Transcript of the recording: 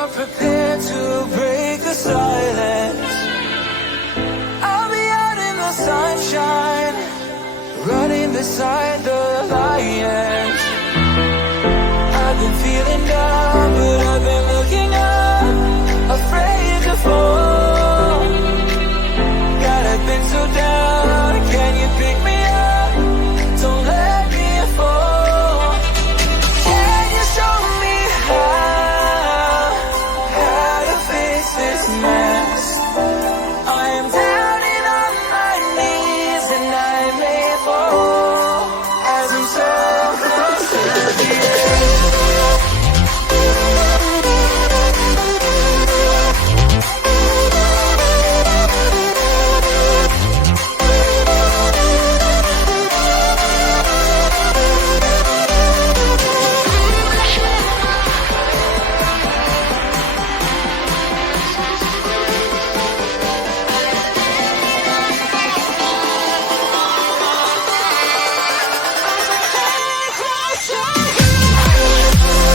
you're prepared to break the silence, I'll be out in the sunshine, running beside the lions. I've been feeling down, but I've been looking up, afraid to fall. God, I've been so down, can you pick me up? Don't let me fall. Can you show me how to face this mess? I am down and on my knees and I may fall as I'm so close to the edge.